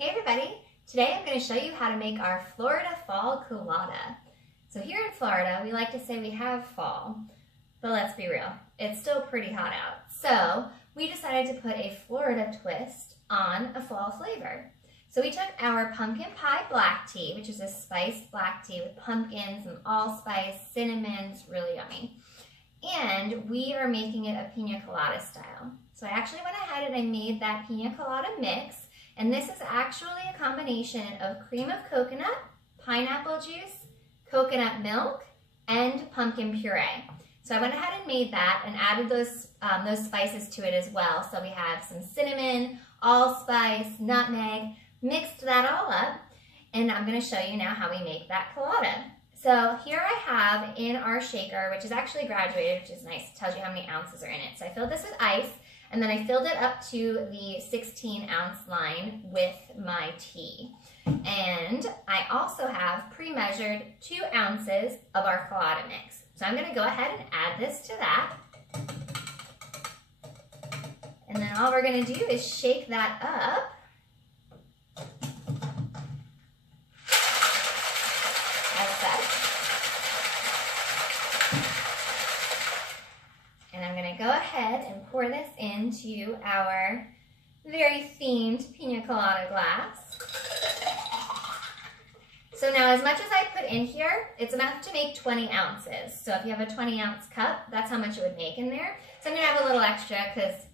Hey everybody, today I'm going to show you how to make our Florida Fall Colada. So here in Florida, we like to say we have fall, but let's be real, it's still pretty hot out. So we decided to put a Florida twist on a fall flavor. So we took our pumpkin pie black tea, which is a spiced black tea with pumpkins and allspice, cinnamon, it's really yummy. And we are making it a pina colada style. So I actually went ahead and I made that pina colada mix. And this is actually a combination of cream of coconut, pineapple juice, coconut milk, and pumpkin puree. So I went ahead and made that and added those spices to it as well. So we have some cinnamon, allspice, nutmeg, mixed that all up. And I'm going to show you now how we make that colada. So here I have in our shaker, which is actually graduated, which is nice. It tells you how many ounces are in it. So I filled this with ice. And then I filled it up to the 16-ounce line with my tea. And I also have pre-measured 2 ounces of our colada mix. So I'm going to go ahead and add this to that. And then all we're going to do is shake that up. As such. And I'm going to go ahead and pour this into our very themed pina colada glass. So now as much as I put in here, it's enough to make 20 ounces. So if you have a 20-ounce cup, that's how much it would make in there. So I'm going to have a little extra because,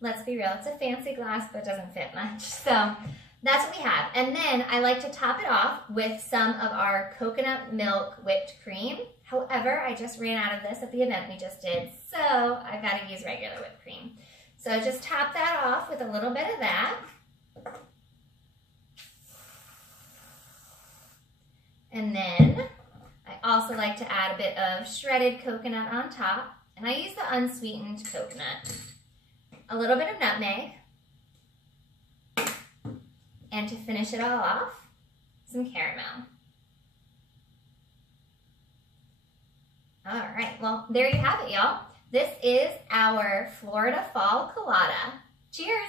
let's be real, it's a fancy glass but it doesn't fit much. So that's what we have. And then I like to top it off with some of our coconut milk whipped cream. However, I just ran out of this at the event we just did, so I've got to use regular whipped cream. So just top that off with a little bit of that. And then I also like to add a bit of shredded coconut on top, and I use the unsweetened coconut. A little bit of nutmeg. And to finish it all off, some caramel. All right, well, there you have it, y'all. This is our Florida Fall Colada. Cheers!